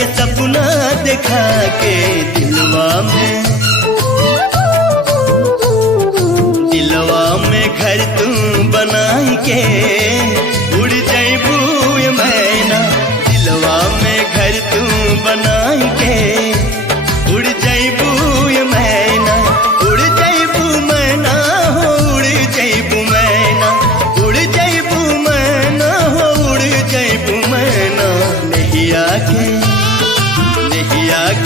के सपना दिखा के दिलवा में घर तू बनाई के उड़ जैबू मैना। दिलवा में घर तू बनाई के उड़ जैबू मैना। उड़ जैबू मैना हो उड़ जैबू मैना। उड़ जैबू मैना हो उड़ जैबू मैना। नैया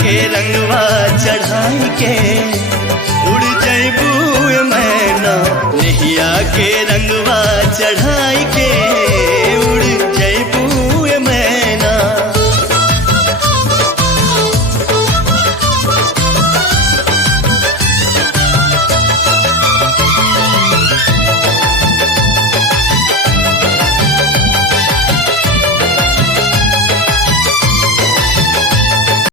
के रंगवा चढ़ाई के उड़ जैबू मैना। नैया के रंगवा चढ़ाई के उड़